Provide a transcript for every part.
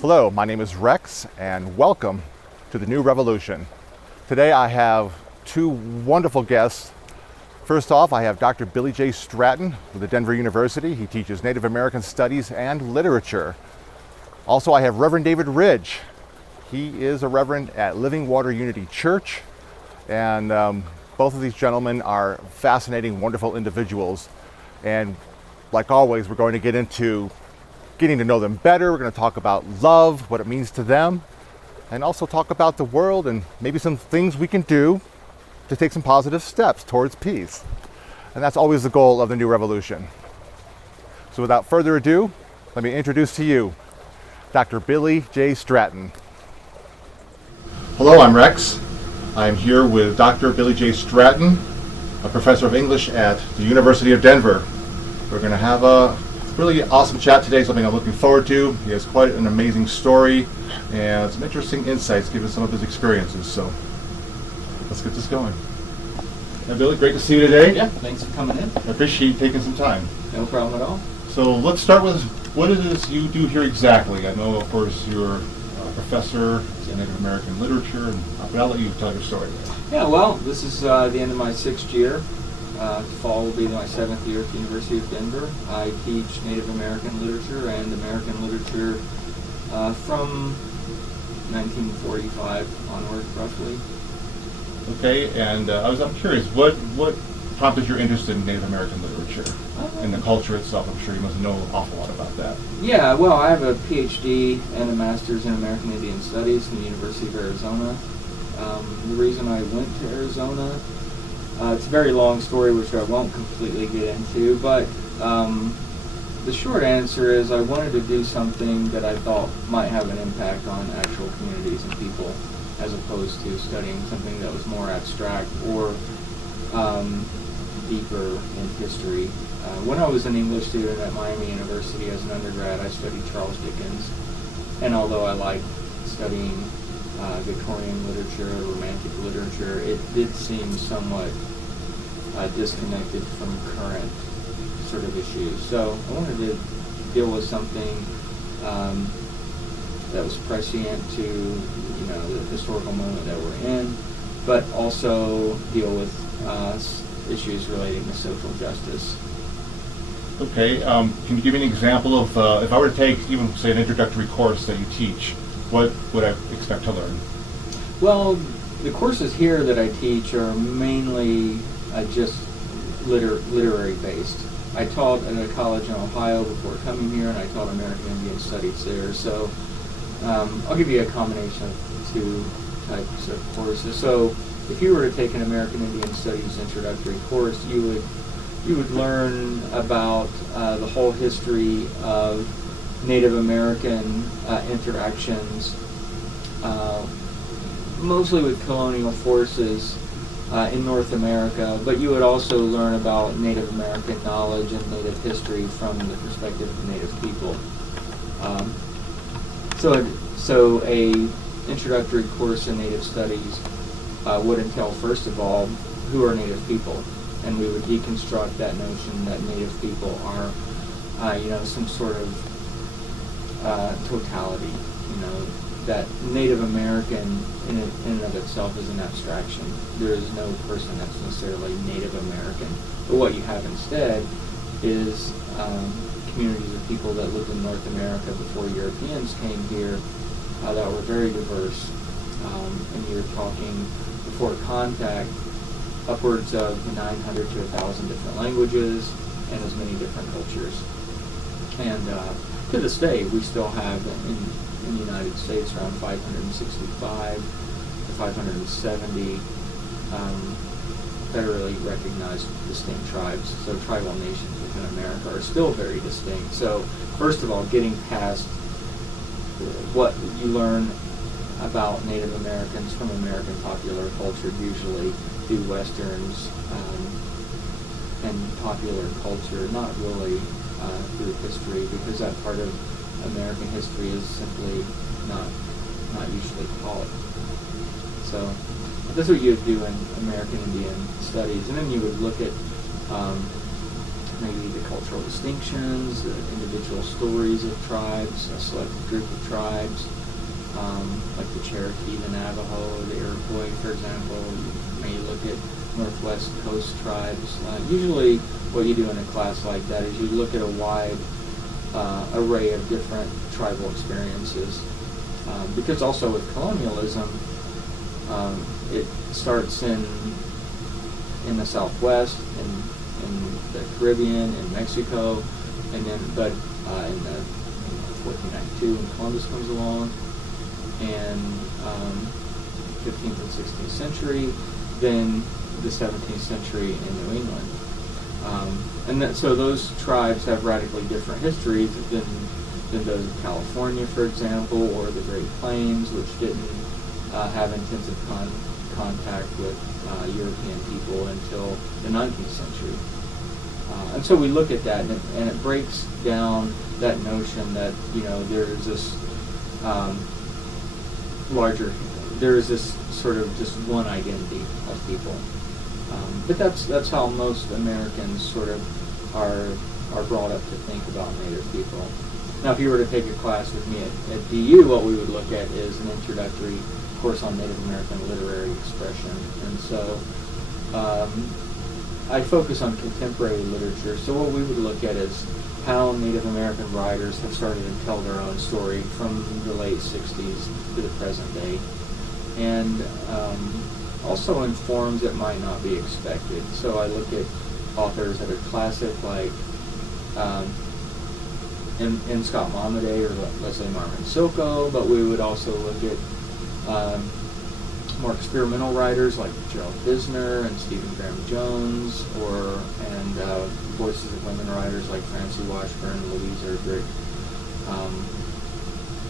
Hello, my name is Rex, and welcome to the New Revolution. Today I have two wonderful guests. First off, I have Dr. Billy J. Stratton with the Denver University. He teaches Native American Studies and Literature. Also, I have Reverend David Ridge. He is a Reverend at Living Water Unity Church, and both of these gentlemen are fascinating, wonderful individuals. And like always, we're going to get into getting to know them better. We're going to talk about love, what it means to them, and also talk about the world and maybe some things we can do to take some positive steps towards peace. And that's always the goal of the New Revolution. So without further ado, let me introduce to you Dr. Billy J. Stratton. Hello, I'm Rex. I'm here with Dr. Billy J. Stratton, a professor of English at the University of Denver. We're going to have a really awesome chat today, something I'm looking forward to. He has quite an amazing story and some interesting insights given some of his experiences. So let's get this going. Hey Billy, great to see you today. Yeah, thanks for coming in. I appreciate you taking some time. No problem at all. So let's start with what it is you do here exactly. I know, of course, you're a professor in Native American literature, but I'll let you tell your story. Yeah, well, this is the end of my 6th year. Fall will be my 7th year at the University of Denver. I teach Native American literature and American literature from 1945 onward, roughly. Okay, and I'm curious, what prompted your interest in Native American literature and the culture itself? I'm sure you must know an awful lot about that. Yeah, well, I have a PhD and a Master's in American Indian Studies from the University of Arizona. The reason I went to Arizona, it's a very long story which I won't completely get into, but the short answer is I wanted to do something that I thought might have an impact on actual communities and people, as opposed to studying something that was more abstract or deeper in history. When I was an English student at Miami University as an undergrad, I studied Charles Dickens, and although I liked studying Victorian literature, Romantic literature, it did seem somewhat disconnected from current sort of issues. So I wanted to deal with something that was prescient to, the historical moment that we're in, but also deal with issues relating to social justice. Okay, can you give me an example of, if I were to take even, say, an introductory course that you teach, what would I expect to learn? Well, the courses here that I teach are mainly just literary based. I taught at a college in Ohio before coming here, and I taught American Indian Studies there. So I'll give you a combination of two types of courses. So if you were to take an American Indian Studies introductory course, you would learn about the whole history of Native American interactions, mostly with colonial forces in North America, but you would also learn about Native American knowledge and Native history from the perspective of Native people. So a introductory course in Native Studies would entail, first of all, who are Native people, and we would deconstruct that notion that Native people are, some sort of totality, that Native American in and of itself is an abstraction. There is no person that's necessarily Native American. But what you have instead is communities of people that lived in North America before Europeans came here that were very diverse. And you're talking, before contact, upwards of 900 to 1,000 different languages and as many different cultures. And to this day, we still have in the United States around 565 to 570 federally recognized distinct tribes. So tribal nations within America are still very distinct. So first of all, getting past what you learn about Native Americans from American popular culture, usually through Westerns and popular culture, not really through history, because that part of American history is simply not usually taught. So that's what you would do in American Indian studies, and then you would look at maybe the cultural distinctions, the individual stories of tribes, a selected group of tribes, like the Cherokee, the Navajo, the Iroquois, for example. You may look at Northwest Coast tribes. Usually what you do in a class like that is you look at a wide array of different tribal experiences. Because also with colonialism, it starts in the Southwest, in the Caribbean, in Mexico, and then in 1492 when Columbus comes along, and 15th and 16th century, then the 17th century in New England. So those tribes have radically different histories than those of California, for example, or the Great Plains, which didn't have intensive contact with European people until the 19th century. And so we look at that, and it breaks down that notion that, there's this there is this sort of just one identity of people. But that's how most Americans sort of are brought up to think about Native people. Now, if you were to take a class with me at DU, what we would look at is an introductory course on Native American literary expression. And so I focus on contemporary literature. So what we would look at is how Native American writers have started to tell their own story from the late 60s to the present day. And also in forms that might not be expected. So I look at authors that are classic, like in Scott Momaday or Leslie Marmon Silko, but we would also look at more experimental writers like Gerald Bisner and Stephen Graham Jones, and voices of women writers like Francie Washburn, Louise Erdrich,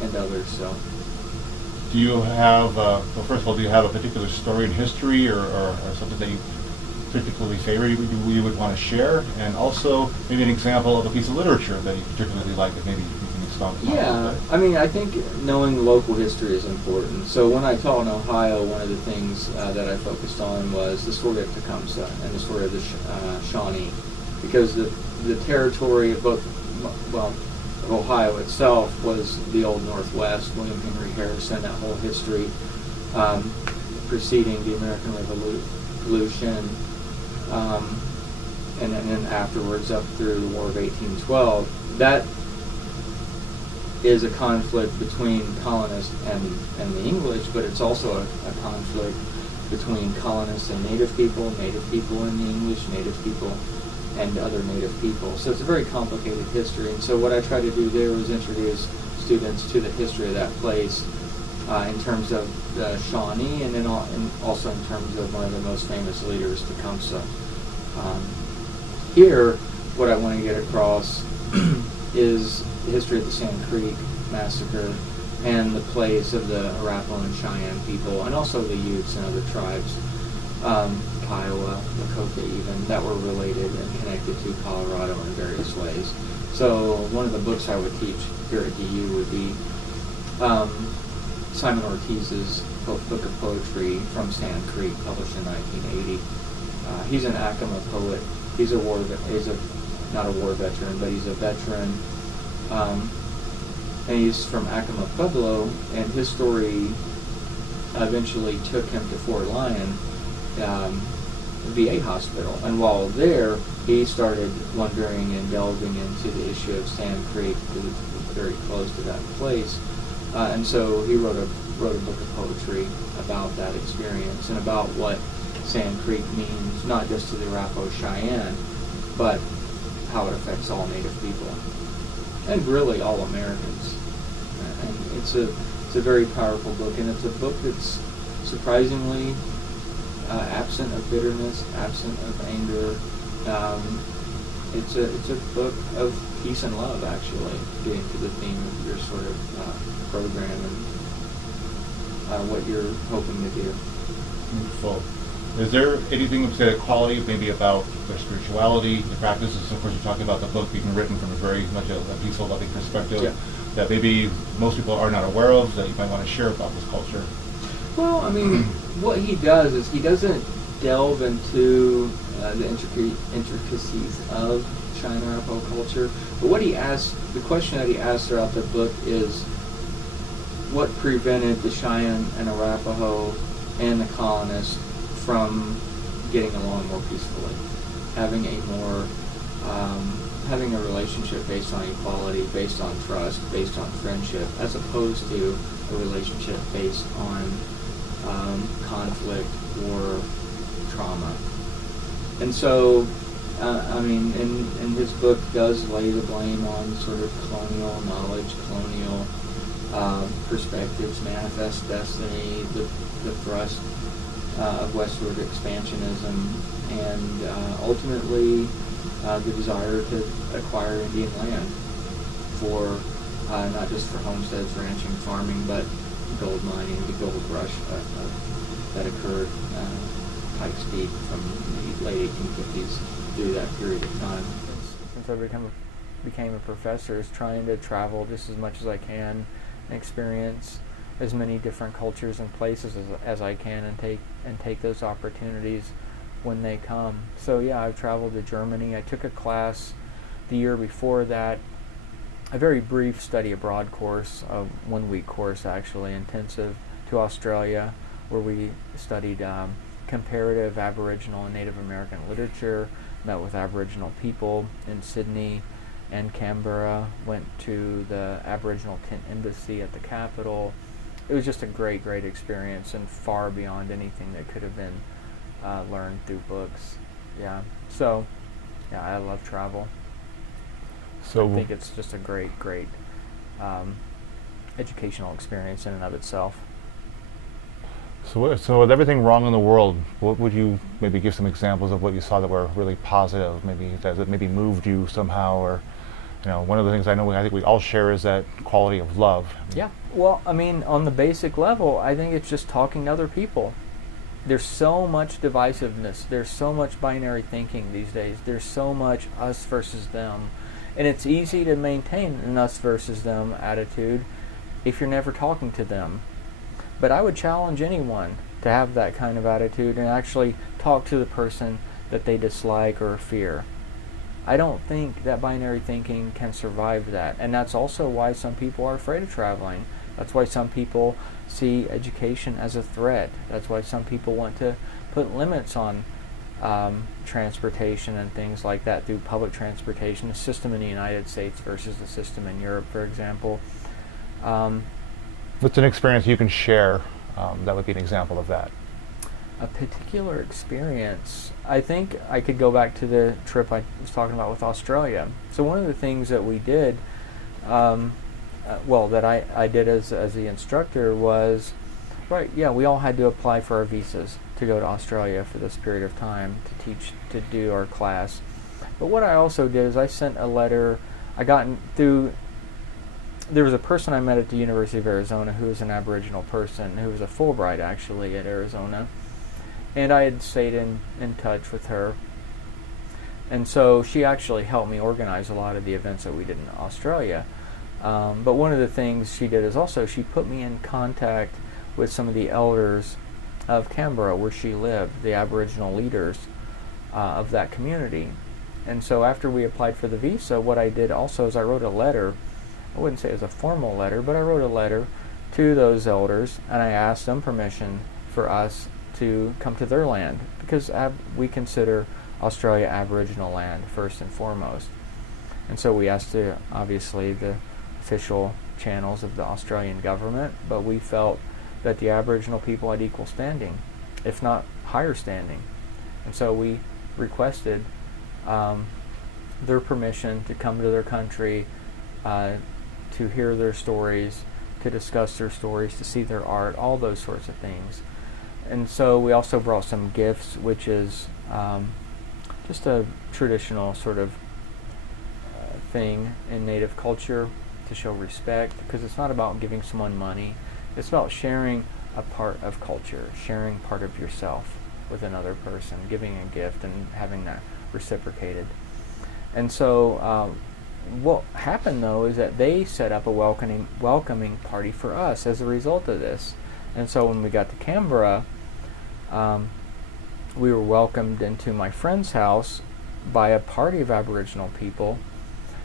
and others. So, do you have, first of all, do you have a particular story in history or something that you particularly favor you would want to share? And also, maybe an example of a piece of literature that you particularly like that maybe you can expound upon? Yeah, I mean, I think knowing local history is important. So when I taught in Ohio, one of the things that I focused on was the story of Tecumseh and the story of the Shawnee, because the territory of of Ohio itself was the Old Northwest, William Henry Harrison, that whole history preceding the American Revolution, and then afterwards up through the War of 1812. That is a conflict between colonists and the English, but it's also a conflict between colonists and native people and the English, native people and other native people. So it's a very complicated history, and so what I tried to do there was introduce students to the history of that place in terms of the Shawnee, and then also in terms of one of the most famous leaders, Tecumseh. Here, what I want to get across is the history of the Sand Creek Massacre and the place of the Arapaho and Cheyenne people, and also the Utes and other tribes, Kiowa, Lakota even, that were related and connected to Colorado in various ways. So one of the books I would teach here at DU would be Simon Ortiz's Book of Poetry from Sand Creek, published in 1980. He's an Acoma poet. He's not a war veteran, but he's a veteran. And he's from Acoma Pueblo, and his story eventually took him to Fort Lyon VA hospital. And while there, he started wondering and delving into the issue of Sand Creek, because it's very close to that place. And so he wrote a book of poetry about that experience and about what Sand Creek means, not just to the Arapaho Cheyenne, but how it affects all Native people, and really all Americans. And it's a very powerful book, and it's a book that's surprisingly absent of bitterness, absent of anger. It's a book of peace and love, actually, getting to the theme of your sort of program and what you're hoping to do. Wonderful. Is there anything, say, a quality maybe about their spirituality, the practices? Of course, you're talking about the book being written from a very much a peaceful, loving perspective, that maybe most people are not aware of, that you might want to share about this culture? Well, I mean, what he does is he doesn't delve into the intricacies of Cheyenne Arapaho culture, but what he asks, the question that he asks throughout the book is what prevented the Cheyenne and Arapaho and the colonists from getting along more peacefully, having a more having a relationship based on equality, based on trust, based on friendship, as opposed to a relationship based on conflict or trauma. And so, I mean, and his book does lay the blame on sort of colonial knowledge, colonial perspectives, manifest destiny, the thrust of westward expansionism, and ultimately the desire to acquire Indian land for not just for homesteads, ranching, farming, but gold mining, the gold rush that occurred Pikes Peak from the late 1850s through that period of time. Since I became a professor, is trying to travel just as much as I can and experience as many different cultures and places as I can, and take those opportunities when they come. So yeah, I've traveled to Germany. I took a class the year before that, a very brief study abroad course, a 1-week course actually, intensive, to Australia, where we studied comparative Aboriginal and Native American literature, met with Aboriginal people in Sydney and Canberra, went to the Aboriginal Tent Embassy at the capital. It was just a great, great experience, and far beyond anything that could have been learned through books. Yeah, so yeah, I love travel. So I think it's just a great, great educational experience in and of itself. So with everything wrong in the world, what would you maybe give some examples of what you saw that were really positive, maybe that maybe moved you somehow, or one of the things I think we all share is that quality of love. Yeah. Well, I mean, on the basic level, I think it's just talking to other people. There's so much divisiveness. There's so much binary thinking these days. There's so much us versus them. And it's easy to maintain an us versus them attitude if you're never talking to them. But I would challenge anyone to have that kind of attitude and actually talk to the person that they dislike or fear. I don't think that binary thinking can survive that. And that's also why some people are afraid of traveling. That's why some people see education as a threat. That's why some people want to put limits on transportation and things like that through public transportation, the system in the United States versus the system in Europe, for example. What's an experience you can share that would be an example of that? A particular experience, I think I could go back to the trip I was talking about with Australia. So one of the things that we did, that I did as the instructor was, we all had to apply for our visas to go to Australia for this period of time to teach, to do our class. But what I also did is I sent a letter. There was a person I met at the University of Arizona who was an Aboriginal person, who was a Fulbright actually at Arizona. And I had stayed in touch with her. And so she actually helped me organize a lot of the events that we did in Australia. But one of the things she did is also she put me in contact with some of the elders of Canberra, where she lived, the Aboriginal leaders of that community. And so after we applied for the visa, what I did also is I wrote a letter. I wouldn't say it was a formal letter, but I wrote a letter to those elders, and I asked them permission for us to come to their land, because we consider Australia Aboriginal land first and foremost. And so we asked obviously the official channels of the Australian government, but we felt that the Aboriginal people had equal standing, if not higher standing. And so we requested their permission to come to their country, to hear their stories, to discuss their stories, to see their art, all those sorts of things. And so we also brought some gifts, which is just a traditional sort of thing in Native culture to show respect, because it's not about giving someone money. It's about sharing a part of culture, sharing part of yourself with another person, giving a gift and having that reciprocated. And so what happened though is that they set up a welcoming party for us as a result of this. And so when we got to Canberra, we were welcomed into my friend's house by a party of Aboriginal people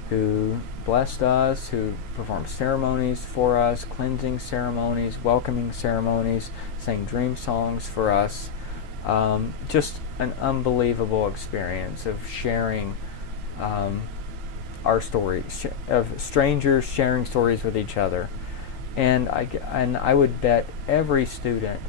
who blessed us, who performed ceremonies for us, cleansing ceremonies, welcoming ceremonies, sang dream songs for us. Just an unbelievable experience of sharing our stories, of strangers sharing stories with each other. And I would bet every student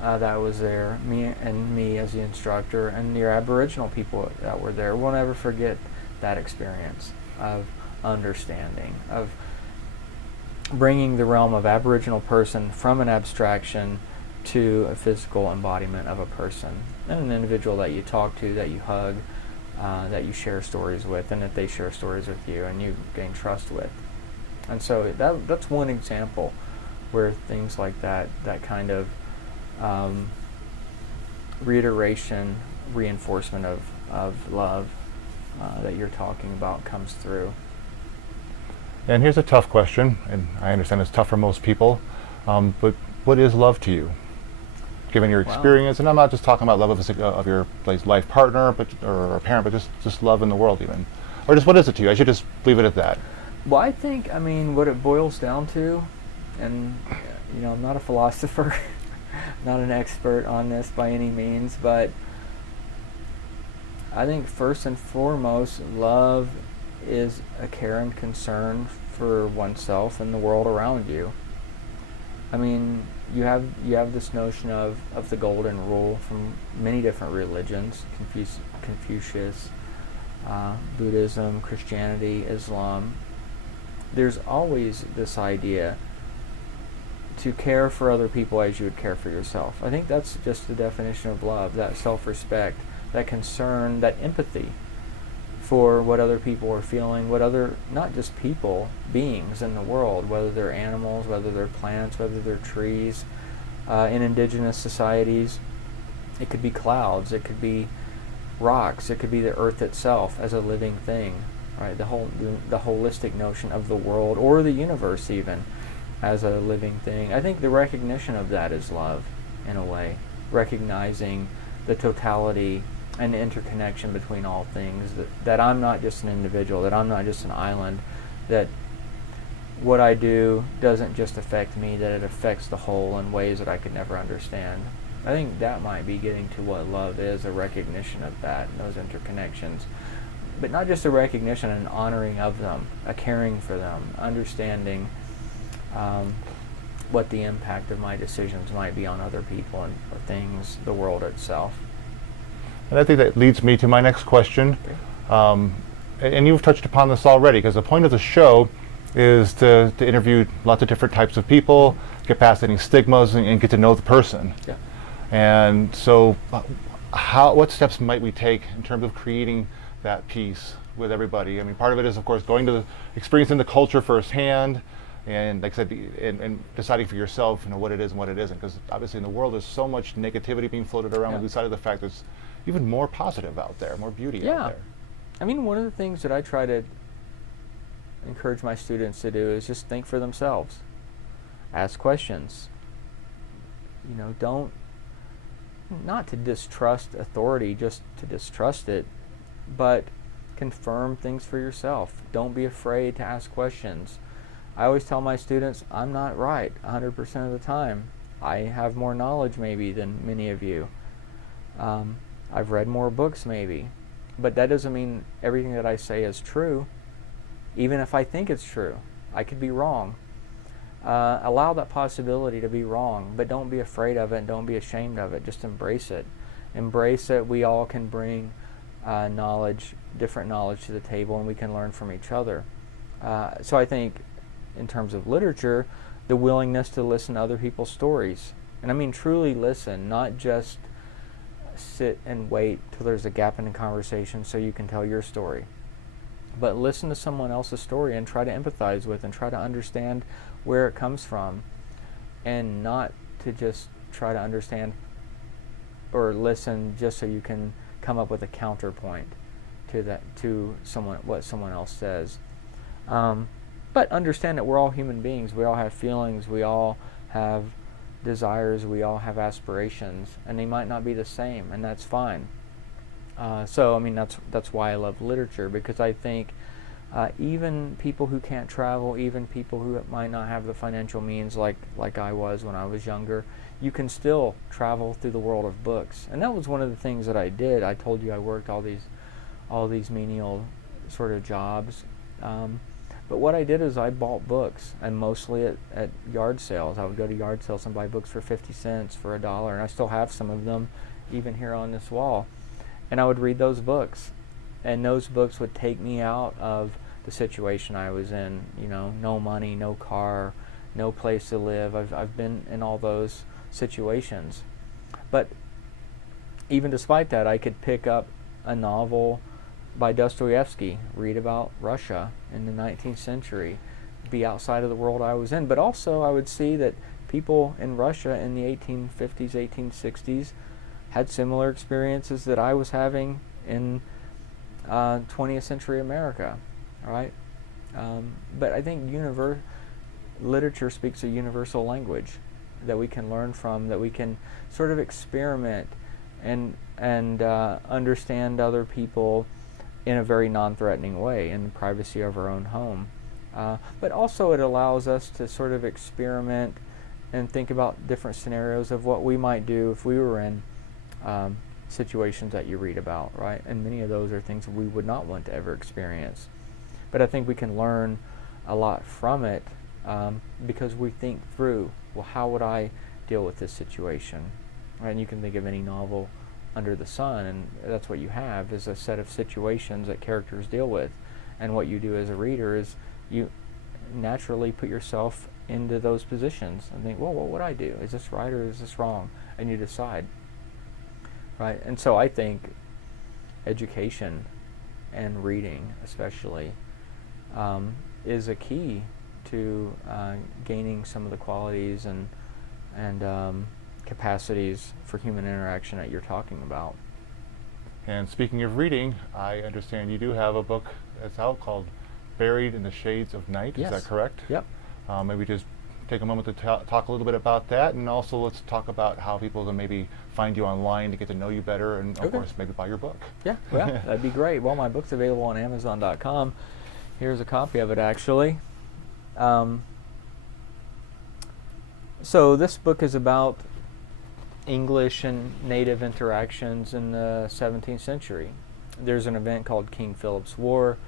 that was there, me as the instructor, and the Aboriginal people that were there, will never forget that experience of understanding, of bringing the realm of Aboriginal person from an abstraction to a physical embodiment of a person and an individual that you talk to, that you hug, that you share stories with, and that they share stories with you and you gain trust with. And so that's one example where things like that kind of reiteration, reinforcement of love that you're talking about comes through. And here's a tough question, and I understand it's tough for most people, but what is love to you? Given your experience, and I'm not just talking about love of your life partner, or a parent, but just love in the world even. Or just what is it to you? I should just leave it at that. Well, I think, what it boils down to, and I'm not a philosopher, not an expert on this by any means, but I think first and foremost, love is a care and concern for oneself and the world around you. You have this notion of the golden rule from many different religions, Confucius, Buddhism, Christianity, Islam. There's always this idea to care for other people as you would care for yourself. I think that's just the definition of love, that self-respect, that concern, that empathy for what other people are feeling, what other, not just people, beings in the world, whether they're animals, whether they're plants, whether they're trees. In indigenous societies, it could be clouds, it could be rocks, it could be the earth itself as a living thing, right? The holistic notion of the world or the universe even as a living thing. I think the recognition of that is love, in a way, recognizing the totality and interconnection between all things, that I'm not just an individual, that I'm not just an island, that what I do doesn't just affect me, that it affects the whole in ways that I could never understand. I think that might be getting to what love is, a recognition of that, those interconnections. But not just a recognition, an honoring of them, a caring for them, understanding what the impact of my decisions might be on other people and things, the world itself. And I think that leads me to my next question. Okay. And you've touched upon this already, because the point of the show is to interview lots of different types of people, get past any stigmas, and get to know the person. Yeah. And so what steps might we take in terms of creating that peace with everybody? Part of it is, of course, experiencing the culture firsthand, and like I said, and deciding for yourself, what it is and what it isn't. Because obviously in the world there's so much negativity being floated around. We decided the fact there's even more positive out there, more beauty out there. One of the things that I try to encourage my students to do is just think for themselves. Ask questions. Not to distrust authority, just to distrust it, but confirm things for yourself. Don't be afraid to ask questions. I always tell my students, I'm not right 100% of the time. I have more knowledge maybe than many of you. I've read more books maybe, but that doesn't mean everything that I say is true. Even if I think it's true, I could be wrong. Allow that possibility to be wrong, but don't be afraid of it and don't be ashamed of it. Just embrace it. Embrace it. We all can bring different knowledge to the table, and we can learn from each other. So I think in terms of literature, the willingness to listen to other people's stories. And truly listen, not just sit and wait till there's a gap in the conversation so you can tell your story. But listen to someone else's story and try to empathize with and try to understand where it comes from, and not to just try to understand or listen just so you can come up with a counterpoint to what someone else says. But understand that we're all human beings. We all have feelings. We all have desires, we all have aspirations, and they might not be the same, and that's fine. So I mean, that's why I love literature, because I think even people who can't travel, even people who might not have the financial means like I was when I was younger, you can still travel through the world of books. And that was one of the things that I did. I told you I worked all these menial sort of jobs. But what I did is I bought books, and mostly at yard sales. I would go to yard sales and buy books for 50 cents, for $1, and I still have some of them even here on this wall. And I would read those books, and those books would take me out of the situation I was in. You know, no money, no car, no place to live. I've been in all those situations. But even despite that, I could pick up a novel by Dostoevsky, read about Russia in the 19th century, be outside of the world I was in. But also I would see that people in Russia in the 1850s, 1860s had similar experiences that I was having in 20th century America, all right? But I think literature speaks a universal language that we can learn from, that we can sort of experiment and understand other people in a very non-threatening way, in the privacy of our own home. But also it allows us to sort of experiment and think about different scenarios of what we might do if we were in situations that you read about, right? And many of those are things we would not want to ever experience. But I think we can learn a lot from it because we think through, well, how would I deal with this situation? Right? And you can think of any novel under the sun, and that's what you have, is a set of situations that characters deal with. And what you do as a reader is you naturally put yourself into those positions and think, well, what would I do? Is this right or is this wrong? And you decide. Right? And so I think education and reading especially is a key to gaining some of the qualities and capacities for human interaction that you're talking about. And speaking of reading, I understand you do have a book that's out called Buried in the Shades of Night. Yes. Is that correct? Yep. Maybe just take a moment to talk a little bit about that, and also let's talk about how people can maybe find you online to get to know you better, and of course maybe buy your book. Yeah, well, that'd be great. Well, my book's available on Amazon.com. Here's a copy of it, actually. So this book is about English and native interactions in the 17th century. There's an event called King Philip's War.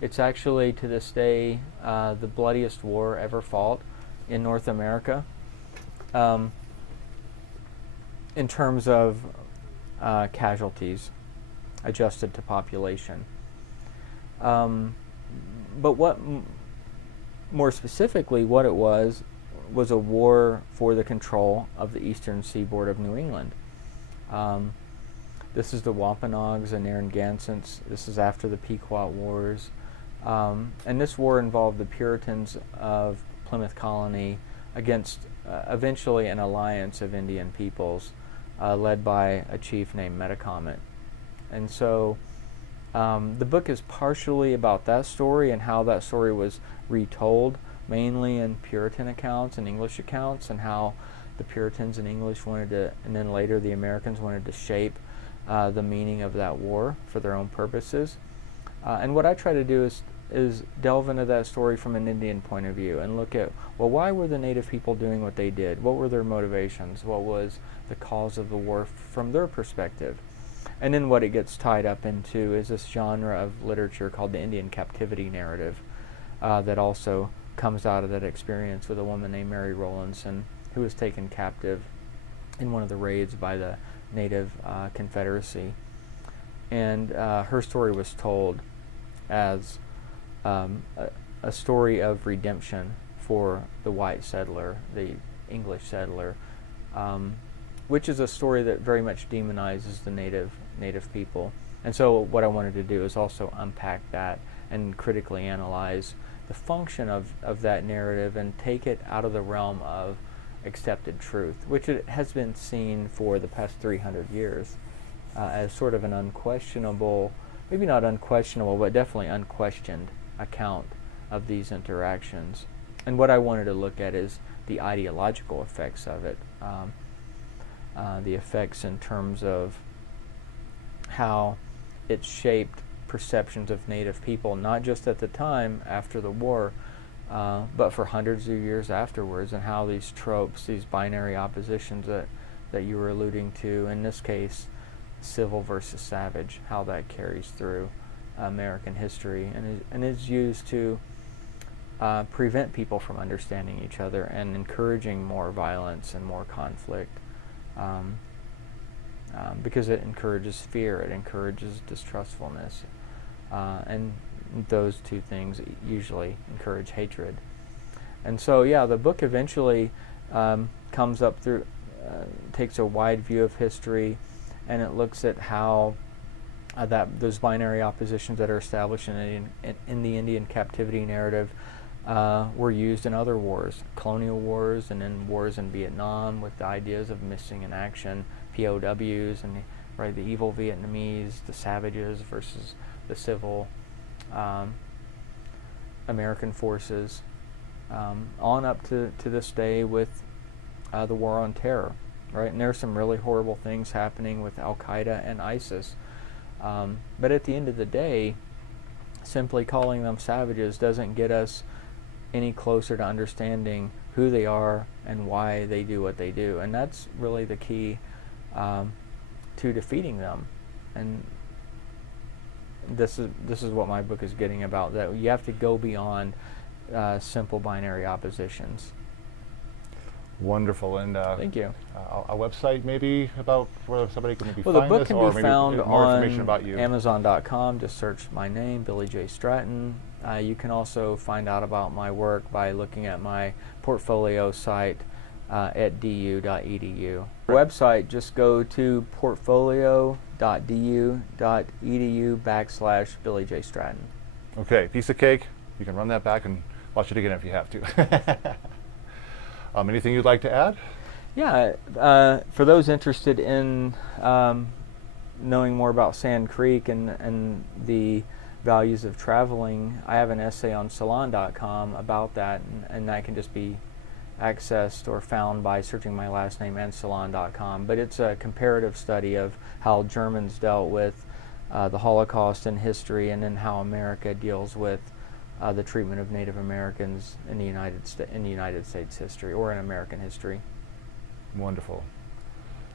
It's actually, to this day, the bloodiest war ever fought in North America in terms of casualties adjusted to population. But more specifically, what it was a war for the control of the eastern seaboard of New England. This is the Wampanoags and Narragansetts. This is after the Pequot Wars. And this war involved the Puritans of Plymouth Colony against eventually an alliance of Indian peoples led by a chief named Metacomet. And so the book is partially about that story and how that story was retold, mainly in Puritan accounts and English accounts, and how the Puritans and English wanted to, and then later the Americans wanted to shape the meaning of that war for their own purposes. And what I try to do is delve into that story from an Indian point of view and look at, well, why were the native people doing what they did? What were their motivations? What was the cause of the war from their perspective? And then what it gets tied up into is this genre of literature called the Indian captivity narrative that also comes out of that experience with a woman named Mary Rowlandson, who was taken captive in one of the raids by the Native Confederacy. And her story was told as a story of redemption for the white settler, the English settler, which is a story that very much demonizes the native people. And so what I wanted to do is also unpack that and critically analyze the function of that narrative and take it out of the realm of accepted truth, which it has been seen for the past 300 years as sort of an unquestionable, maybe not unquestionable, but definitely unquestioned account of these interactions. And what I wanted to look at is the ideological effects of it, the effects in terms of how it shaped perceptions of Native people, not just at the time after the war, but for hundreds of years afterwards, and how these tropes, these binary oppositions that you were alluding to, in this case, civil versus savage, how that carries through American history and is used to prevent people from understanding each other and encouraging more violence and more conflict, because it encourages fear, it encourages distrustfulness, and those two things usually encourage hatred. And so, yeah, the book eventually comes up through, takes a wide view of history, and it looks at how those binary oppositions that are established in the Indian captivity narrative were used in other wars, colonial wars, and in wars in Vietnam, with the ideas of missing in action, POWs, and the evil Vietnamese, the savages versus the civil American forces, on up to this day with the war on terror, right? And there's some really horrible things happening with Al-Qaeda and ISIS. But at the end of the day, simply calling them savages doesn't get us any closer to understanding who they are and why they do what they do. And that's really the key to defeating them. And this is what my book is getting about, that you have to go beyond simple binary oppositions. Wonderful. And thank you. A website maybe about where somebody can maybe Well, find the book this, can or be maybe found more information on about you. Amazon.com. Just search my name, Billy J. Stratton. You can also find out about my work by looking at my portfolio site at du.edu. Website, just go to portfolio.du.edu/Billy J. Stratton. Okay, piece of cake. You can run that back and watch it again if you have to. Anything you'd like to add? Yeah, for those interested in knowing more about Sand Creek and the values of traveling, I have an essay on Salon.com about that, and that can just be accessed or found by searching my last name and Salon.com. But it's a comparative study of how Germans dealt with the Holocaust in history, and then how America deals with the treatment of Native Americans in the United States history, or in American history. Wonderful.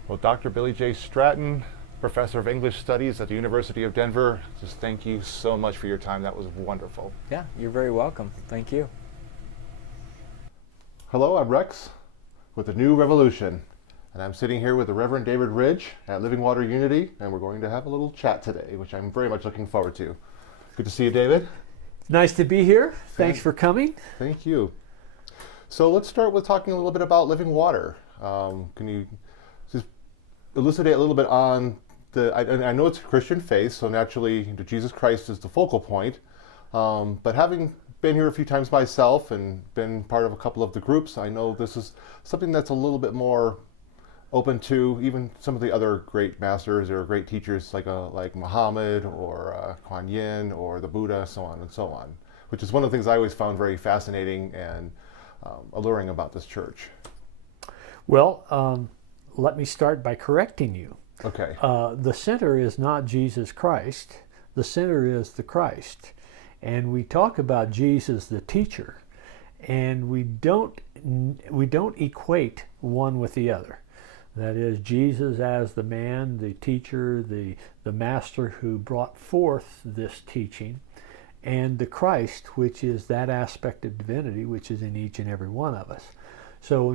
Well, Dr. Billy J. Stratton, Professor of English Studies at the University of Denver, just thank you so much for your time. That was wonderful. Yeah, you're very welcome. Thank you. Hello, I'm Rex with the New Revolution, and I'm sitting here with the Reverend David Ridge at Living Water Unity, and we're going to have a little chat today, which I'm very much looking forward to. Good to see you, David. Nice to be here. Thanks for coming. Thank you. So let's start with talking a little bit about Living Water. Can you just elucidate a little bit on I know it's a Christian faith, so naturally Jesus Christ is the focal point, but having been here a few times myself and been part of a couple of the groups, I know this is something that's a little bit more open to even some of the other great masters or great teachers like Muhammad or Kuan Yin or the Buddha, so on and so on, which is one of the things I always found very fascinating and alluring about this church. Well, let me start by correcting you. Okay. The center is not Jesus Christ. The center is the Christ. And we talk about Jesus the teacher, and we don't equate one with the other. That is, Jesus as the man, the teacher, the master who brought forth this teaching, and the Christ, which is that aspect of divinity which is in each and every one of us. So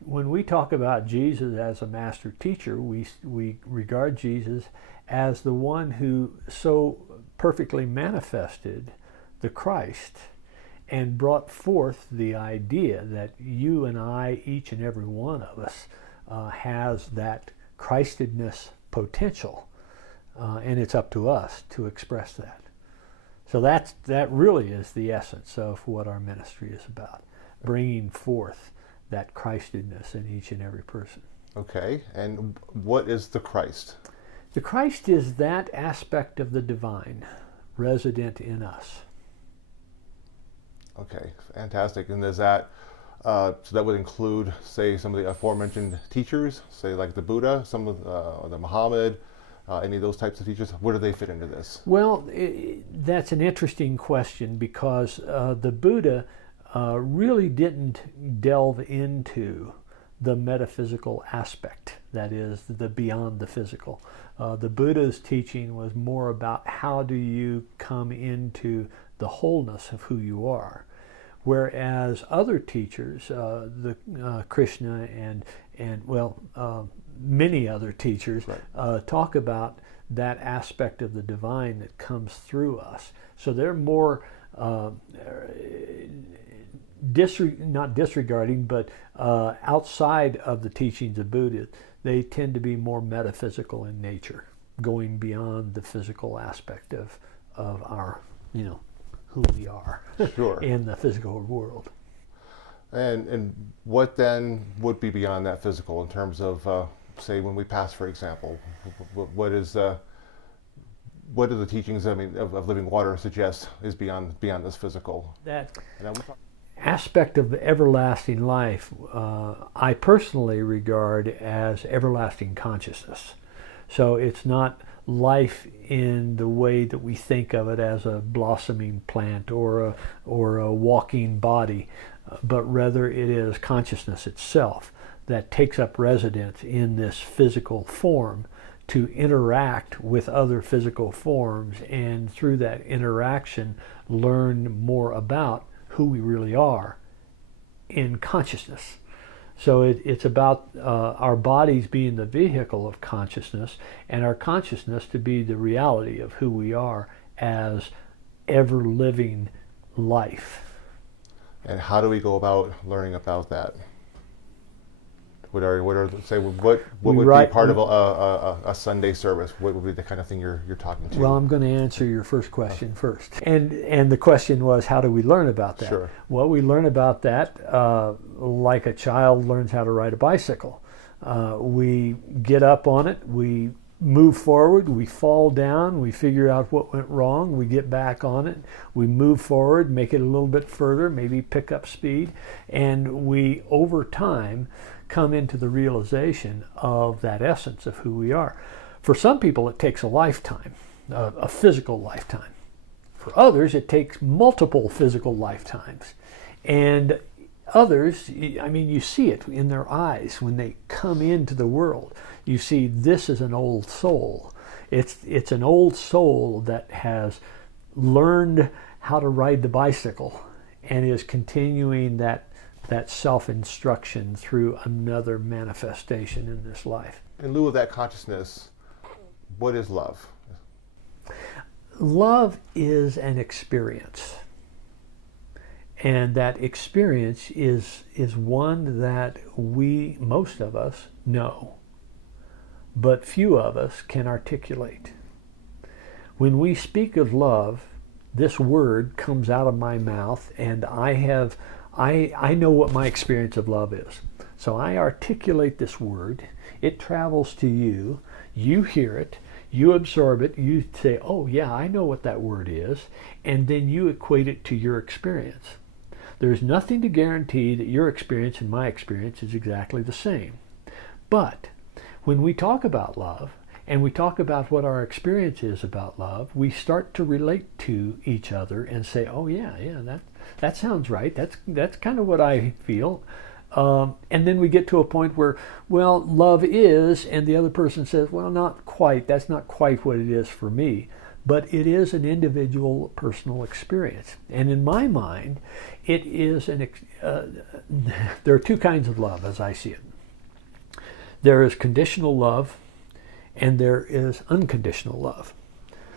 when we talk about Jesus as a master teacher, we regard Jesus as the one who so perfectly manifested the Christ and brought forth the idea that you and I, each and every one of us, has that Christedness potential, and it's up to us to express that. So that really is the essence of what our ministry is about, bringing forth that Christedness in each and every person. Okay, and what is the Christ? The Christ is that aspect of the divine resident in us. Okay, fantastic. And is that So that would include, say, some of the aforementioned teachers, say like the Buddha, some of the Muhammad, any of those types of teachers. Where do they fit into this? Well, that's an interesting question because the Buddha really didn't delve into the metaphysical aspect, that is, the beyond the physical. The Buddha's teaching was more about how do you come into the wholeness of who you are. Whereas other teachers, the Krishna and many other teachers, Right. talk about that aspect of the divine that comes through us. So they're more not disregarding, but outside of the teachings of Buddha, they tend to be more metaphysical in nature, going beyond the physical aspect of our, who we are Sure. in the physical world. And what then would be beyond that physical in terms of, say, when we pass, for example? What do the teachings, of living water suggest is beyond this physical? That And I would talk- aspect of the everlasting life, I personally regard as everlasting consciousness. So it's not life in the way that we think of it as a blossoming plant or a walking body, but rather it is consciousness itself that takes up residence in this physical form to interact with other physical forms, and through that interaction learn more about who we really are in consciousness. So it's about our bodies being the vehicle of consciousness, and our consciousness to be the reality of who we are as ever-living life. And how do we go about learning about that? What would be part of a Sunday service? What would be the kind of thing you're talking to? Well, I'm going to answer your first question first. And the question was, how do we learn about that? Sure. Well, we learn about that like a child learns how to ride a bicycle. We get up on it, we move forward, we fall down, we figure out what went wrong, we get back on it, we move forward, make it a little bit further, maybe pick up speed, and we, over time, come into the realization of that essence of who we are. For some people, it takes a lifetime, a physical lifetime. For others, it takes multiple physical lifetimes. And others, you see it in their eyes when they come into the world. You see, this is an old soul. It's an old soul that has learned how to ride the bicycle and is continuing that self-instruction through another manifestation in this life. In lieu of that consciousness, what is love? Love is an experience. And that experience is one that most of us know, but few of us can articulate. When we speak of love, this word comes out of my mouth, and I know what my experience of love is. So I articulate this word, it travels to you, you hear it, you absorb it, you say, oh yeah, I know what that word is, and then you equate it to your experience. There's nothing to guarantee that your experience and my experience is exactly the same. But when we talk about love, and we talk about what our experience is about love, we start to relate to each other and say, oh yeah, that sounds right. That's kind of what I feel. And then we get to a point where, well, love is, and the other person says, well, not quite. That's not quite what it is for me. But it is an individual personal experience. And in my mind, it is there are two kinds of love as I see it. There is conditional love, and there is unconditional love.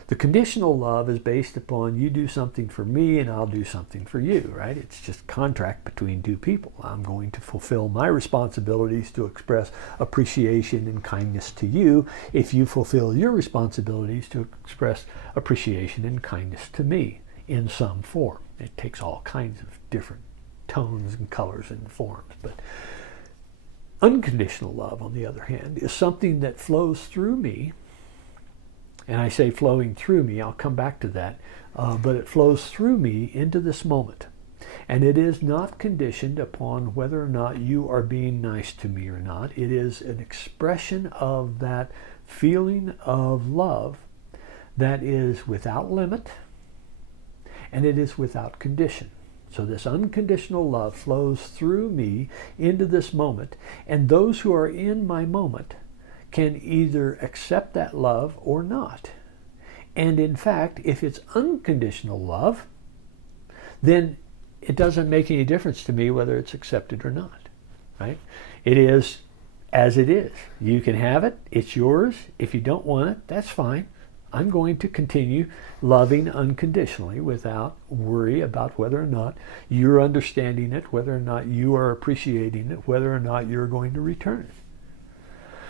The conditional love is based upon you do something for me and I'll do something for you, right? It's just a contract between two people. I'm going to fulfill my responsibilities to express appreciation and kindness to you if you fulfill your responsibilities to express appreciation and kindness to me in some form. It takes all kinds of different tones and colors and forms. But unconditional love, on the other hand, is something that flows through me. And I say flowing through me, I'll come back to that, but it flows through me into this moment. And it is not conditioned upon whether or not you are being nice to me or not. It is an expression of that feeling of love that is without limit, and it is without condition. So this unconditional love flows through me into this moment, and those who are in my moment can either accept that love or not. And in fact, if it's unconditional love, then it doesn't make any difference to me whether it's accepted or not, right? It is as it is. You can have it, it's yours. If you don't want it, that's fine. I'm going to continue loving unconditionally without worry about whether or not you're understanding it, whether or not you are appreciating it, whether or not you're going to return it.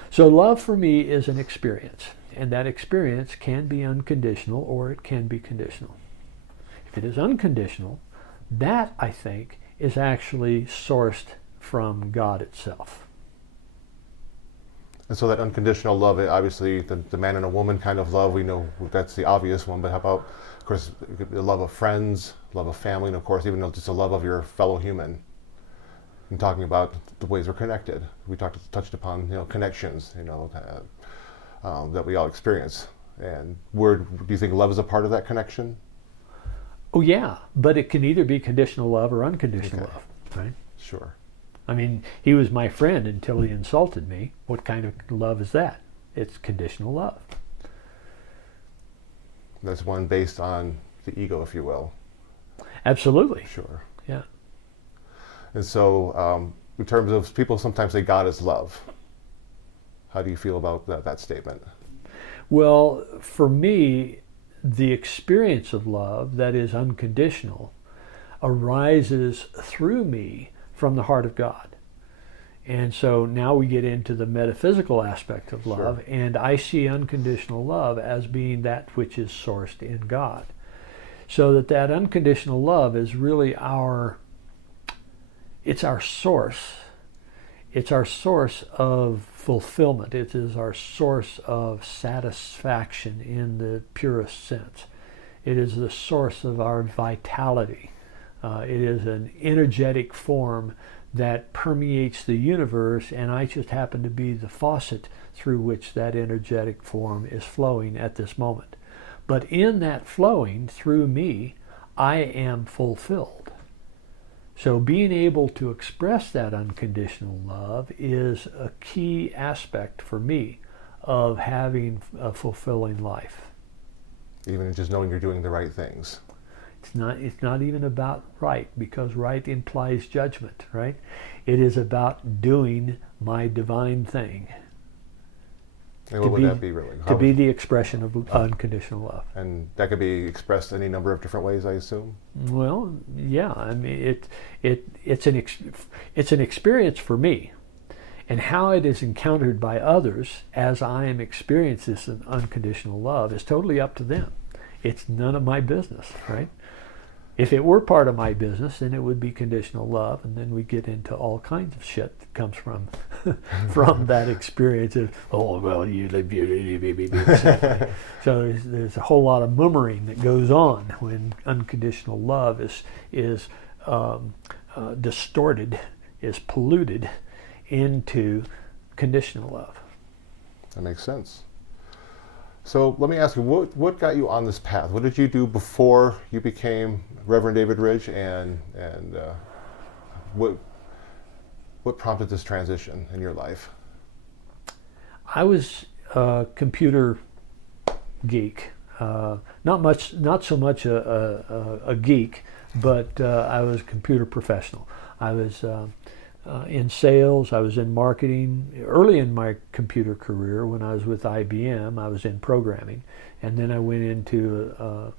So love for me is an experience, and that experience can be unconditional or it can be conditional. If it is unconditional, that, I think, is actually sourced from God itself. And so that unconditional love, obviously the man and a woman kind of love, we know that's the obvious one, but how about, of course, the love of friends, love of family, and of course even just the love of your fellow human. And talking about the ways we're connected. We touched upon, connections, that we all experience. And do you think love is a part of that connection? Oh yeah, but it can either be conditional love or unconditional love, right? Sure. I mean, he was my friend until he insulted me. What kind of love is that? It's conditional love. That's one based on the ego, if you will. Absolutely. Sure. Yeah. And so, in terms of people sometimes say God is love. How do you feel about that statement? Well, for me, the experience of love that is unconditional arises through me from the heart of God. And so now we get into the metaphysical aspect of love, sure. And I see unconditional love as being that which is sourced in God. So that unconditional love is really it's our source. It's our source of fulfillment. It is our source of satisfaction in the purest sense. It is the source of our vitality. It is an energetic form that permeates the universe, and I just happen to be the faucet through which that energetic form is flowing at this moment. But in that flowing through me, I am fulfilled. So being able to express that unconditional love is a key aspect for me of having a fulfilling life. Even just knowing you're doing the right things. It's not even about right, because right implies judgment, right? It is about doing my divine thing. And what would that be really? To be the expression of unconditional love. And that could be expressed any number of different ways, I assume? Well, yeah. I mean, it's an experience for me. And how it is encountered by others as I am experiencing this unconditional love is totally up to them. It's none of my business, right? If it were part of my business, then it would be conditional love, and then we get into all kinds of shit that comes from from that experience of, oh, well, you live, so there's a whole lot of murmuring that goes on when unconditional love is distorted, is polluted into conditional love. That makes sense. So let me ask you, what got you on this path? What did you do before you became Reverend David Ridge, and what prompted this transition in your life? I was a computer geek, not so much a geek, but I was a computer professional. I was in sales, I was in marketing. Early in my computer career, when I was with IBM, I was in programming. And then I went into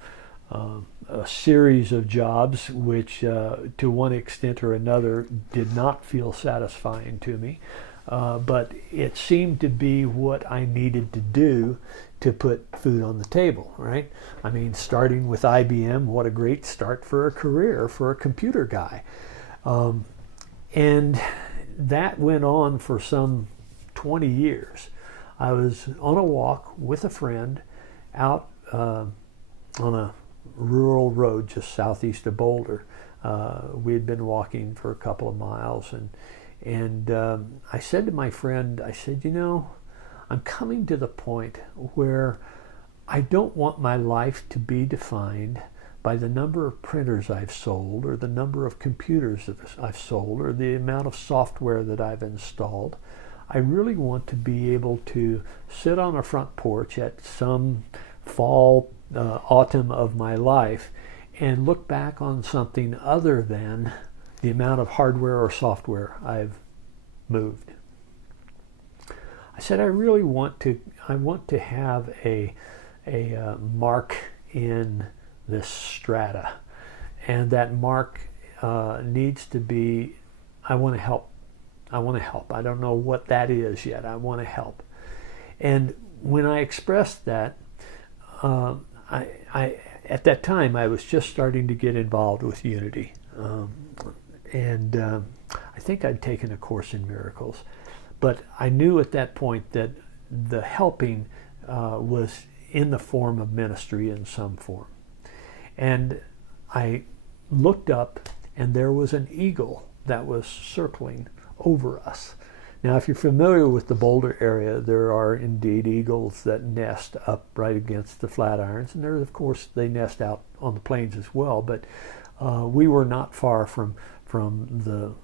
a series of jobs which, to one extent or another, did not feel satisfying to me. But it seemed to be what I needed to do to put food on the table, right? I mean, starting with IBM, what a great start for a career for a computer guy. And that went on for some 20 years. I was on a walk with a friend out on a rural road just southeast of Boulder, We had been walking for a couple of miles, and I said to my friend, I said, you know, I'm coming to the point where I don't want my life to be defined by the number of printers I've sold, or the number of computers that I've sold, or the amount of software that I've installed. I really want to be able to sit on a front porch at some fall, autumn of my life and look back on something other than the amount of hardware or software I've moved. I said, I want to have a mark in this strata, and that mark needs to be, I want to help. I don't know what that is yet. I want to help. And when I expressed that, I at that time I was just starting to get involved with Unity, and I think I'd taken a course in miracles, but I knew at that point that the helping was in the form of ministry in some form. And I looked up, and there was an eagle that was circling over us. Now, if you're familiar with the Boulder area, there are indeed eagles that nest up right against the Flatirons, and there, of course, they nest out on the plains as well. But we were not far from the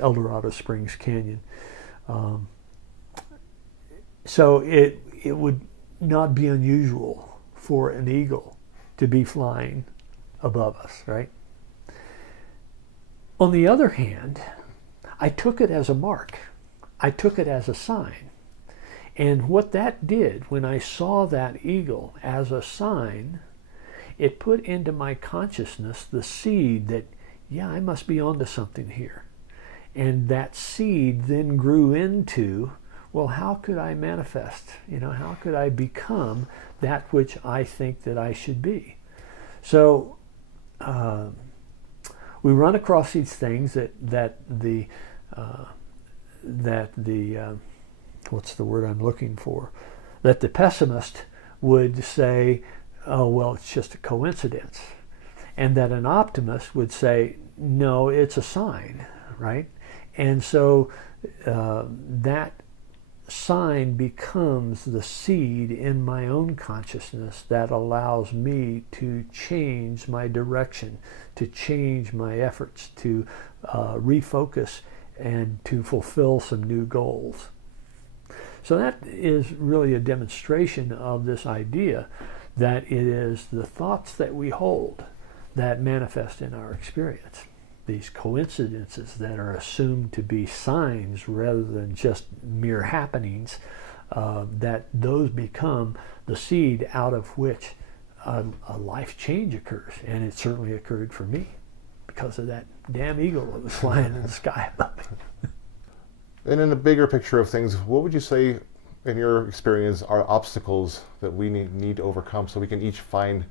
El Dorado Springs Canyon, so it would not be unusual for an eagle to be flying above us, right? On the other hand, I took it as a mark. I took it as a sign. And what that did, when I saw that eagle as a sign, it put into my consciousness the seed that, yeah, I must be onto something here. And that seed then grew into, well, how could I manifest? How could I become that which I think that I should be? So we run across these things that the what's the word I'm looking for? That the pessimist would say, oh, well, it's just a coincidence. And that an optimist would say, no, it's a sign, right? And so that sign becomes the seed in my own consciousness that allows me to change my direction, to change my efforts, to refocus and to fulfill some new goals. So that is really a demonstration of this idea that it is the thoughts that we hold that manifest in our experience. These coincidences that are assumed to be signs rather than just mere happenings, that those become the seed out of which a life change occurs. And it certainly occurred for me because of that damn eagle that was flying in the sky above me. And in the bigger picture of things, what would you say, in your experience, are obstacles that we need to overcome so we can each find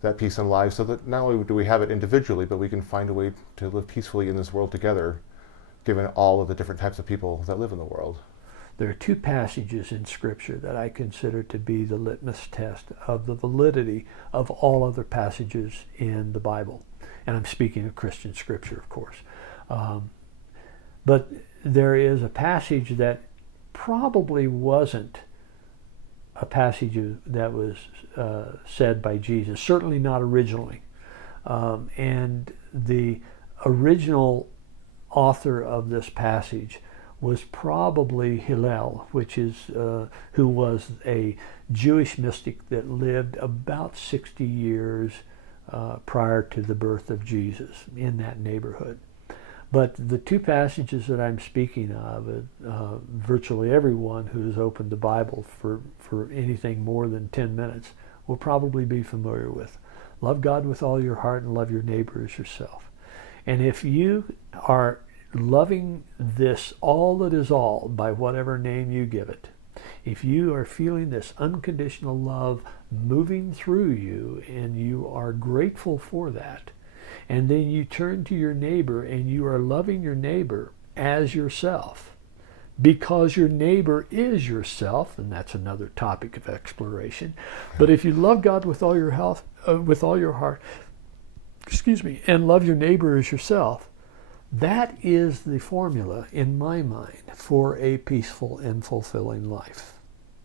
that peace in life, so that not only do we have it individually, but we can find a way to live peacefully in this world together, given all of the different types of people that live in the world? There are two passages in Scripture that I consider to be the litmus test of the validity of all other passages in the Bible. And I'm speaking of Christian Scripture, of course. But there is a passage that probably wasn't a passage that was said by Jesus, certainly not originally. And the original author of this passage was probably Hillel, which is who was a Jewish mystic that lived about 60 years prior to the birth of Jesus in that neighborhood. But the two passages that I'm speaking of, virtually everyone who has opened the Bible for anything more than 10 minutes will probably be familiar with. Love God with all your heart and love your neighbor as yourself. And if you are loving this all that is all by whatever name you give it, if you are feeling this unconditional love moving through you and you are grateful for that, and then you turn to your neighbor and you are loving your neighbor as yourself, because your neighbor is yourself, and that's another topic of exploration. But if you love God with all your health, with all your heart, excuse me, and love your neighbor as yourself. That is the formula, in my mind, for a peaceful and fulfilling life.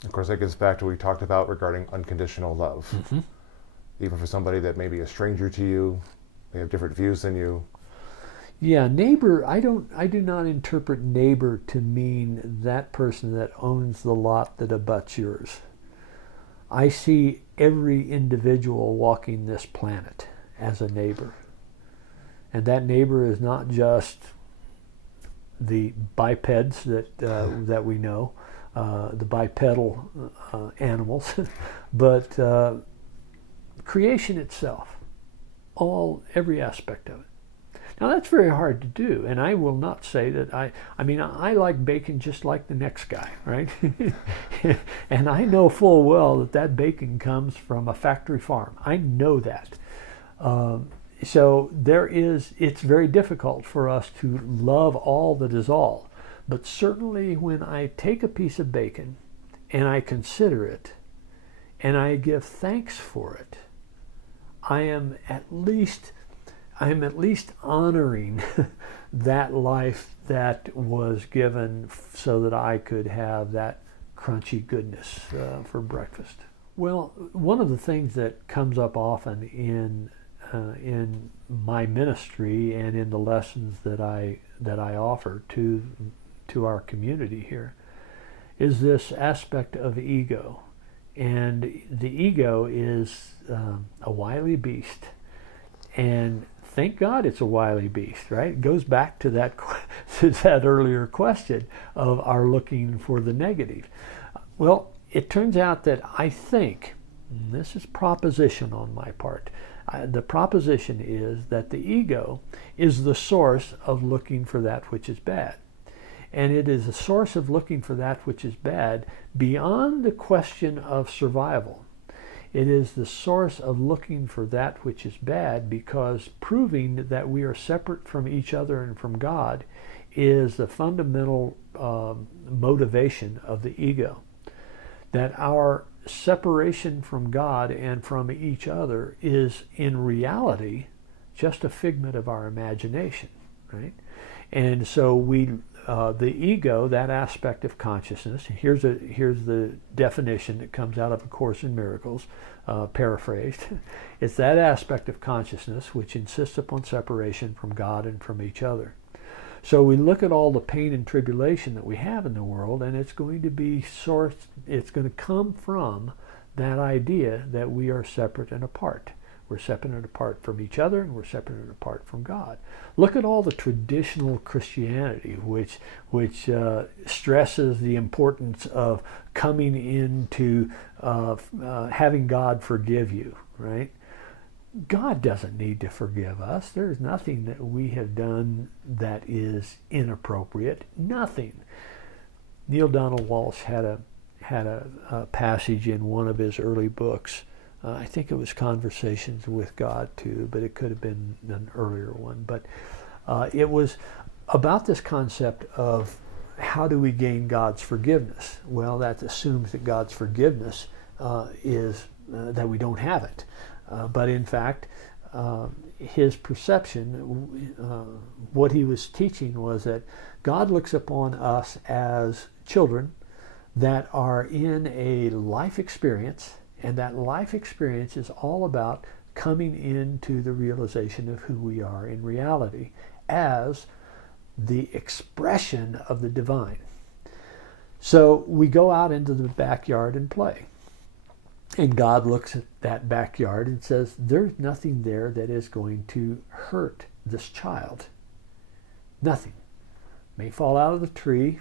Of course, that gets back to what we talked about regarding unconditional love. Mm-hmm. Even for somebody that may be a stranger to you, they have different views than you. Yeah, neighbor, I do not interpret neighbor to mean that person that owns the lot that abuts yours. I see every individual walking this planet as a neighbor. And that neighbor is not just the bipeds that we know, the bipedal animals, but creation itself, every aspect of it. Now that's very hard to do, and I will not say that I like bacon just like the next guy, right? And I know full well that bacon comes from a factory farm. I know that. So it's very difficult for us to love all that is all. But certainly when I take a piece of bacon and I consider it and I give thanks for it, I am at least honoring that life that was given so that I could have that crunchy goodness for breakfast. Well, one of the things that comes up often in my ministry and in the lessons that I offer to our community here is this aspect of ego. And the ego is a wily beast. And thank God it's a wily beast, right? It goes back to that earlier question of our looking for the negative. Well, it turns out that I think, and this is proposition on my part, the proposition is that the ego is the source of looking for that which is bad. And it is a source of looking for that which is bad beyond the question of survival. It is the source of looking for that which is bad because proving that we are separate from each other and from God is the fundamental motivation of the ego. That our separation from God and from each other is in reality just a figment of our imagination, right? And so the ego, that aspect of consciousness, here's the definition that comes out of A Course in Miracles, paraphrased. It's that aspect of consciousness which insists upon separation from God and from each other. So we look at all the pain and tribulation that we have in the world, and it's going to come from that idea that we are separate and apart. We're separate and apart from each other, and we're separate and apart from God. Look at all the traditional Christianity, which stresses the importance of coming into having God forgive you, right? God doesn't need to forgive us. There's nothing that we have done that is inappropriate. Nothing. Neil Donald Walsh had a passage in one of his early books. I think it was Conversations with God too, but it could have been an earlier one. But it was about this concept of how do we gain God's forgiveness? Well, that assumes that God's forgiveness is that we don't have it. But in fact, his perception, what he was teaching was that God looks upon us as children that are in a life experience, and that life experience is all about coming into the realization of who we are in reality as the expression of the divine. So we go out into the backyard and play. And God looks at that backyard and says, there's nothing there that is going to hurt this child. Nothing. May fall out of the tree.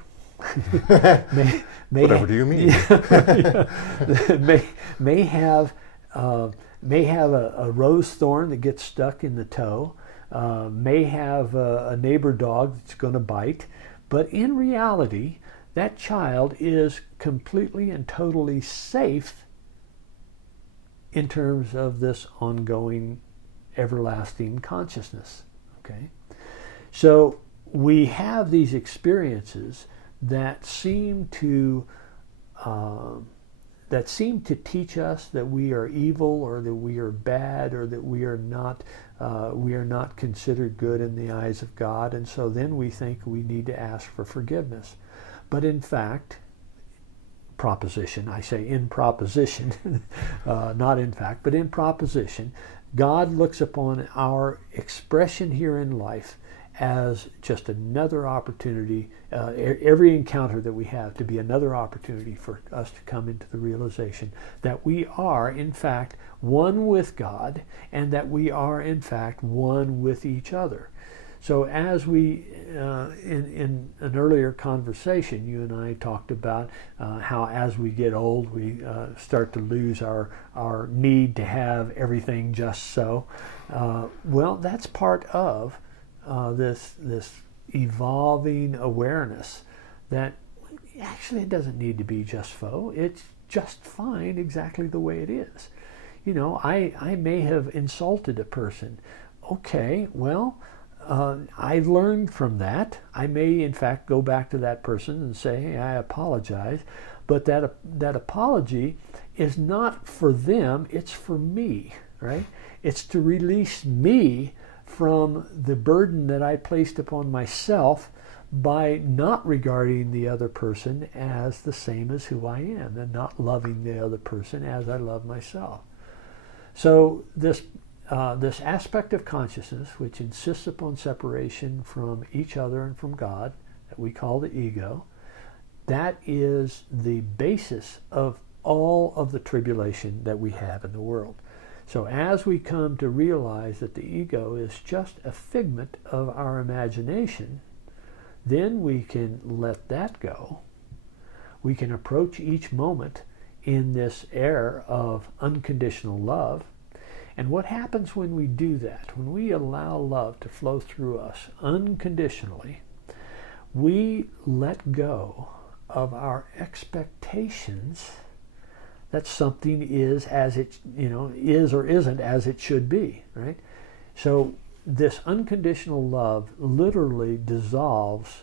Whatever do you mean? may have a rose thorn that gets stuck in the toe. May have a neighbor dog that's going to bite. But in reality, that child is completely and totally safe in terms of this ongoing, everlasting consciousness. Okay? So we have these experiences that seem to that seem to teach us that we are evil or that we are bad or that we are not considered good in the eyes of God, and so then we think we need to ask for forgiveness. But in fact, I say in proposition, not in fact, but in proposition, God looks upon our expression here in life as just another opportunity, every encounter that we have to be another opportunity for us to come into the realization that we are, in fact, one with God, and that we are, in fact, one with each other. So as we, in an earlier conversation, you and I talked about how as we get old, we start to lose our need to have everything just so. Well, that's part of this evolving awareness that actually it doesn't need to be just so. It's just fine exactly the way it is. You know, I may have insulted a person. Okay, well, I learned from that. I may, in fact, go back to that person and say, hey, I apologize. But that apology is not for them, it's for me, right? It's to release me from the burden that I placed upon myself by not regarding the other person as the same as who I am, and not loving the other person as I love myself. So this aspect of consciousness, which insists upon separation from each other and from God, that we call the ego, that is the basis of all of the tribulation that we have in the world. So as we come to realize that the ego is just a figment of our imagination, then we can let that go. We can approach each moment in this air of unconditional love. And what happens when we do that, when we allow love to flow through us unconditionally, we let go of our expectations that something is as it, is or isn't as it should be, right? So this unconditional love literally dissolves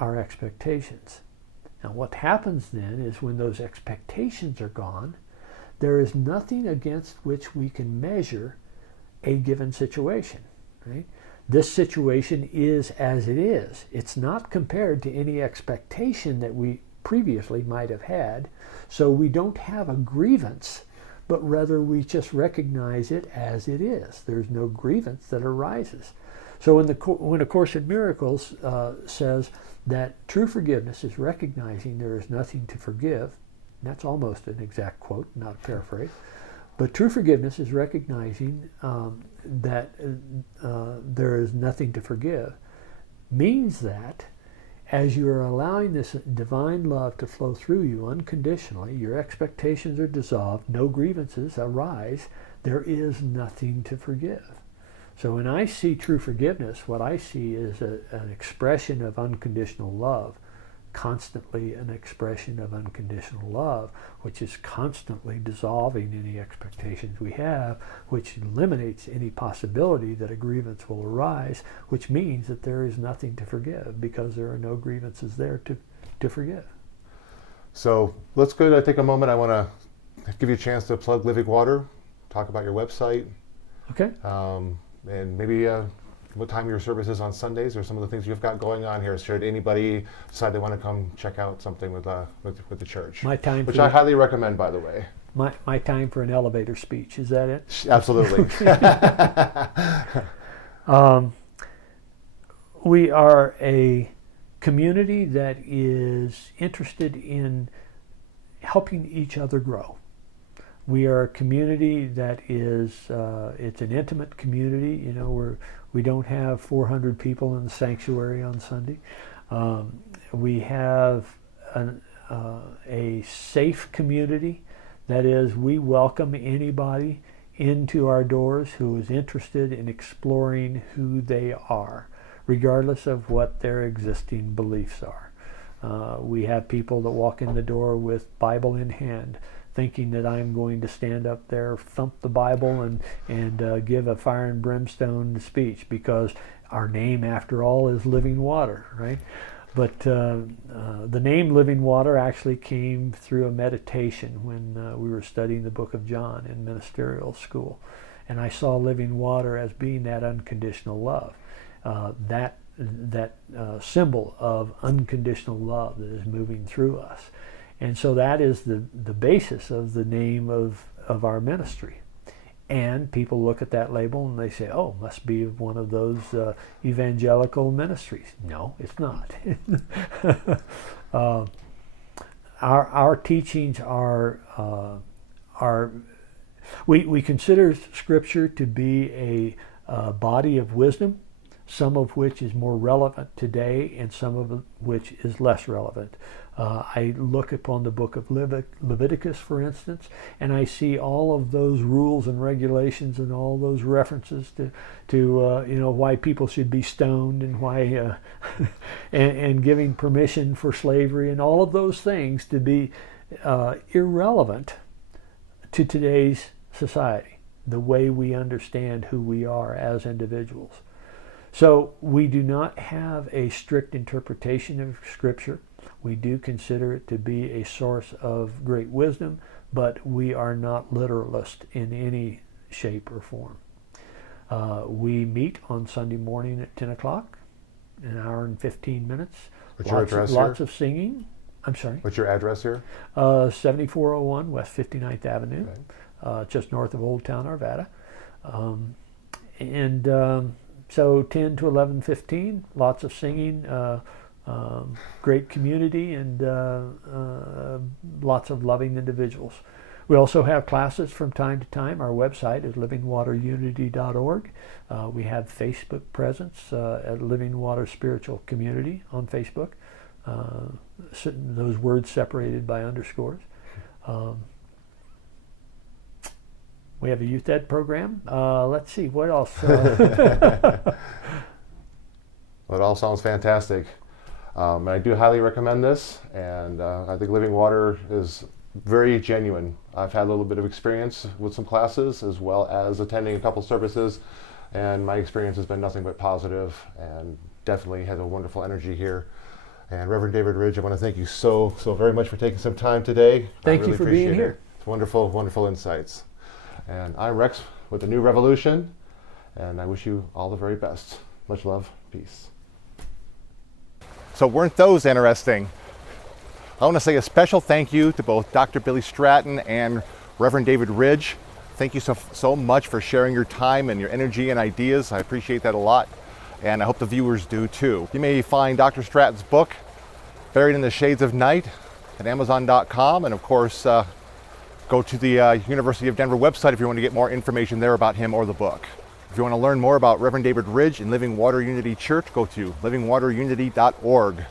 our expectations. Now what happens then is when those expectations are gone, there is nothing against which we can measure a given situation, right? This situation is as it is. It's not compared to any expectation that we previously might have had, so we don't have a grievance, but rather we just recognize it as it is. There's no grievance that arises. So when A Course in Miracles says that true forgiveness is recognizing there is nothing to forgive, that's almost an exact quote, not a paraphrase, but true forgiveness is recognizing that there is nothing to forgive, means that as you are allowing this divine love to flow through you unconditionally, your expectations are dissolved, no grievances arise, there is nothing to forgive. So when I see true forgiveness, what I see is an expression of unconditional love, constantly an expression of unconditional love, which is constantly dissolving any expectations we have, which eliminates any possibility that a grievance will arise, which means that there is nothing to forgive because there are no grievances there to forgive. So let's go to take a moment. I want to give you a chance to plug Living Water, talk about your website, Okay. And maybe what time your service is on Sundays, or some of the things you've got going on here. Should anybody decide they want to come check out something with the church, My time which for I highly recommend, by the way. my time for an elevator speech. Is that it? Absolutely. We are a community that is interested in helping each other grow. We are a community that is, it's an intimate community. We don't have 400 people in the sanctuary on Sunday. We have a safe community. That is, we welcome anybody into our doors who is interested in exploring who they are, regardless of what their existing beliefs are. We have people that walk in the door with Bible in hand, thinking that I'm going to stand up there, thump the Bible, and give a fire and brimstone speech, because our name, after all, is Living Water, right? But the name Living Water actually came through a meditation when we were studying the book of John in ministerial school. And I saw living water as being that unconditional love, that symbol of unconditional love that is moving through us. And so that is the basis of the name of our ministry. And people look at that label and they say, oh, must be one of those evangelical ministries. No, it's not. Our teachings are we consider Scripture to be a body of wisdom, some of which is more relevant today and some of which is less relevant. I look upon the book of Leviticus, for instance, and I see all of those rules and regulations and all those references to why people should be stoned and why and giving permission for slavery and all of those things to be irrelevant to today's society, the way we understand who we are as individuals. So we do not have a strict interpretation of Scripture. We do consider it to be a source of great wisdom, but we are not literalist in any shape or form. We meet on Sunday morning at 10 o'clock, an hour and 15 minutes. What's your address Lots here? of singing. I'm sorry? What's your address here? 7401 West 59th Avenue, Okay. Just north of Old Town, Arvada. So 10 to 11:15, lots of singing, great community, and lots of loving individuals. We also have classes from time to time. Our website is livingwaterunity.org. We have Facebook presence at Living Water Spiritual Community on Facebook. Those words separated by underscores. We have a youth ed program. Let's see, what else? Well, it all sounds fantastic. And I do highly recommend this, and I think Living Water is very genuine. I've had a little bit of experience with some classes as well as attending a couple services, and my experience has been nothing but positive and definitely has a wonderful energy here. And Reverend David Ridge, I want to thank you so very much for taking some time today. Thank I really you for appreciate being here. it. It's wonderful, wonderful insights. And I'm Rex with the New Revolution, and I wish you all the very best. Much love, peace. So weren't those interesting? I want to say a special thank you to both Dr. Billy Stratton and Reverend David Ridge. Thank you so much for sharing your time and your energy and ideas. I appreciate that a lot, and I hope the viewers do too. You may find Dr. Stratton's book, Buried in the Shades of Night, at Amazon.com, and of course, go to the University of Denver website if you want to get more information there about him or the book. If you want to learn more about Reverend David Ridge and Living Water Unity Church, go to livingwaterunity.org.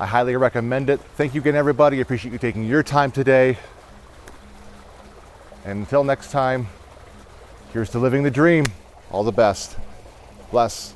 I highly recommend it. Thank you again, everybody. I appreciate you taking your time today. And until next time, here's to living the dream. All the best. Bless.